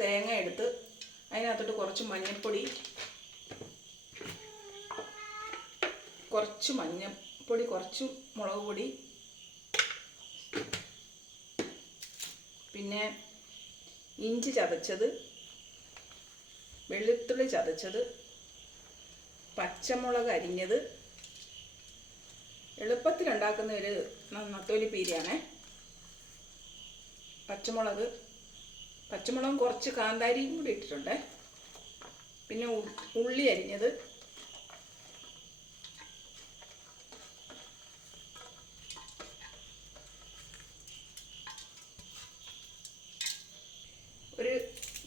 തേങ്ങ എടുത്ത് അതിനകത്തോട്ട് കുറച്ച് മഞ്ഞൾപ്പൊടി, കുറച്ച് മുളക് പൊടി, പിന്നെ ഇഞ്ചി ചതച്ചത്, വെളുത്തുള്ളി ചതച്ചത്, പച്ചമുളക് അരിഞ്ഞത്. എളുപ്പത്തിലുണ്ടാക്കുന്ന ഒരു നത്തോലി പീരയാണേ. പച്ചമുളകും കുറച്ച് കാന്താരിയും കൂടി ഇട്ടിട്ടുണ്ട്. പിന്നെ ഉള്ളി അരിഞ്ഞത്, ഒരു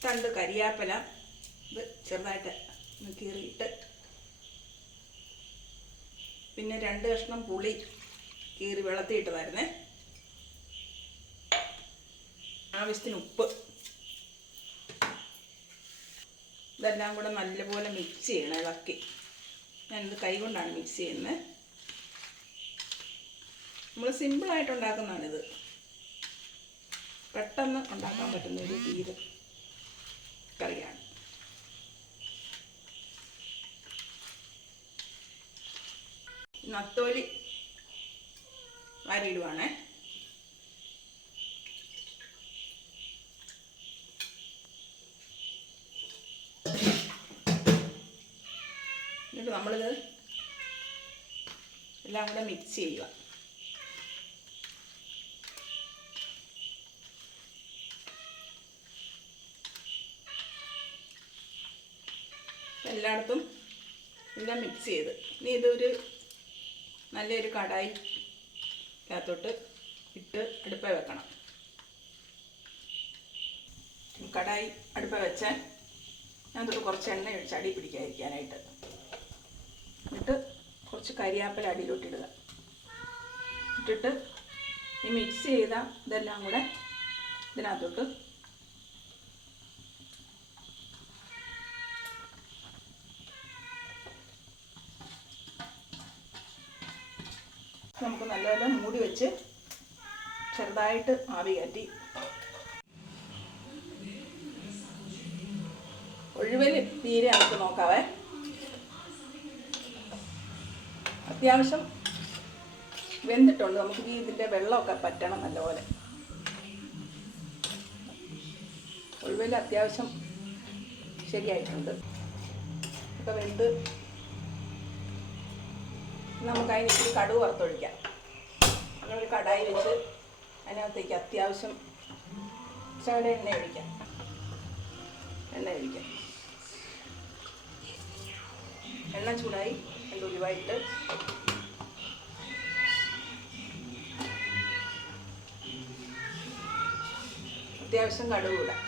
തണ്ട് കരിയാപ്പില ഇത് ചെറുതായിട്ട് കീറിയിട്ട്, പിന്നെ 2 കഷ്ണം പുളി കീറി വെള്ളത്തിയിട്ടതായിരുന്നേ. ആവശ്യത്തിന് ഉപ്പ്. ഇതെല്ലാം കൂടെ നല്ലപോലെ മിക്സ് ചെയ്യണം, ഇളക്കി. ഞാനിത് കൈ കൊണ്ടാണ് മിക്സ് ചെയ്യുന്നത്. നമ്മൾ സിമ്പിളായിട്ട് ഉണ്ടാക്കുന്നതാണിത്. പെട്ടെന്ന് ഉണ്ടാക്കാൻ പറ്റുന്ന ഒരു പീര കറിയാണ്. നത്തോലി വാരിയിടുവാണേ. എന്നിട്ട് നമ്മളിത് എല്ലാം കൂടെ മിക്സ് ചെയ്യുക. എല്ലായിടത്തും എല്ലാം മിക്സ് ചെയ്ത് ഇനി ഇതൊരു നല്ലൊരു കടായിക്കകത്തോട്ട് ഇട്ട് അടുപ്പ വെക്കണം. കടായി അടുപ്പ വെച്ചാൽ അതിനകത്തോട്ട് കുറച്ച് എണ്ണ ഒഴിച്ച് അടി പിടിക്കാതിരിക്കാനായിട്ട്. എന്നിട്ട് കുറച്ച് കരിയാപ്പില അടിയിലോട്ട് ഇടുക. ഇട്ടിട്ട് ഈ മിക്സ് ചെയ്ത ഇതെല്ലാം കൂടെ ഇതിനകത്തോട്ട് നമുക്ക് നല്ലപോലെ മൂടി വെച്ച് ചെറുതായിട്ട് ആവി കയറ്റി. ഒഴുവൽ തീരെ നമുക്ക് നോക്കാവേ. അത്യാവശ്യം വെന്തിട്ടുണ്ട്. നമുക്ക് ഇതിൻ്റെ വെള്ളമൊക്കെ പറ്റണം നല്ലപോലെ. ഒഴുവൽ അത്യാവശ്യം ശരിയായിട്ടുണ്ട്. ഇപ്പോൾ വെന്ത് നമുക്ക് അതിന് ഇച്ചിരി കടുക് വറുത്തൊഴിക്കാം. അങ്ങനെ ഒരു കടായി വെച്ച് അതിനകത്തേക്ക് അത്യാവശ്യം ശകലം എണ്ണ ഒഴിക്കാം. എണ്ണ ചൂടായി അതിൻ്റെ ഉലുവായിട്ട് അത്യാവശ്യം കടുക് ഇടാം.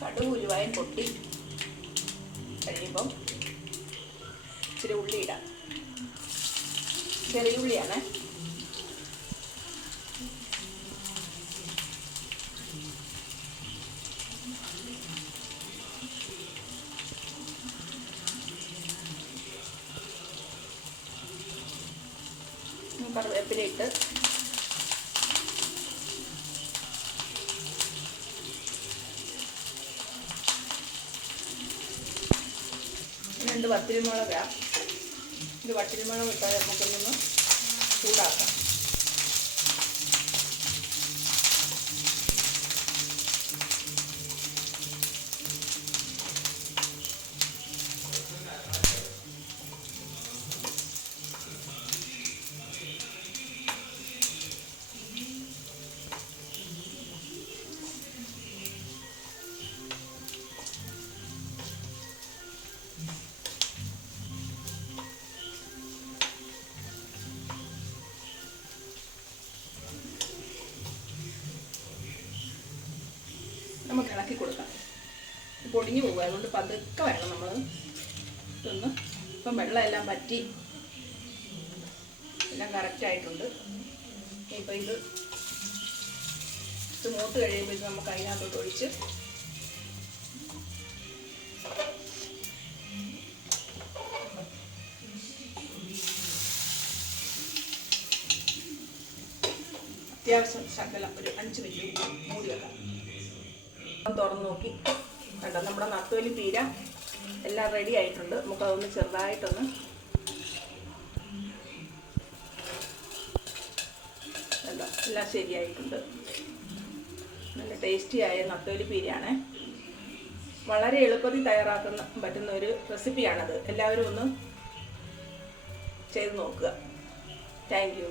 കടുക് ഉലുവായും പൊട്ടി കഴിയുമ്പം ഇച്ചിരി ഉള്ളി ഇടാം. ചെറിയ ഉള്ളിയാണ്. കറിവേപ്പില ഇട്ട് രണ്ട് വറ്റൽമുളക്. ഇത് വറ്റൽമുളക് ഇട്ടാൽ നമുക്കൊന്ന് ചൂടാക്കാം. നമുക്ക് ഇളക്കി കൊടുക്കാം. പൊടിഞ്ഞു പോകുക, അതുകൊണ്ട് പതുക്കെ വേണം നമ്മൾ ഇതൊന്ന്. ഇപ്പം വെള്ളം എല്ലാം വറ്റി എല്ലാം കറക്റ്റായിട്ടുണ്ട്. ഇപ്പം ഇത് മൂത്ത് കഴിയുമ്പോൾ ഇത് നമുക്ക് അതിനകത്തോട്ട് ഒഴിച്ച് അത്യാവശ്യം ശകലം ഒരു 5 മിനിറ്റ് മൂടി വെക്കാം. തുറന്ന് നോക്കി കണ്ടോ, നമ്മുടെ നത്തോലി പീര എല്ലാം റെഡി ആയിട്ടുണ്ട്. നമുക്കതൊന്ന് ചെറുതായിട്ടൊന്ന് കണ്ടോ, എല്ലാം ശരിയായിട്ടുണ്ട്. നല്ല ടേസ്റ്റിയായ നത്തോലി പീരയാണ്. വളരെ എളുപ്പത്തിൽ തയ്യാറാക്കാൻ പറ്റുന്ന ഒരു റെസിപ്പിയാണത്. എല്ലാവരും ഒന്ന് ചെയ്ത് നോക്കുക. Thank you.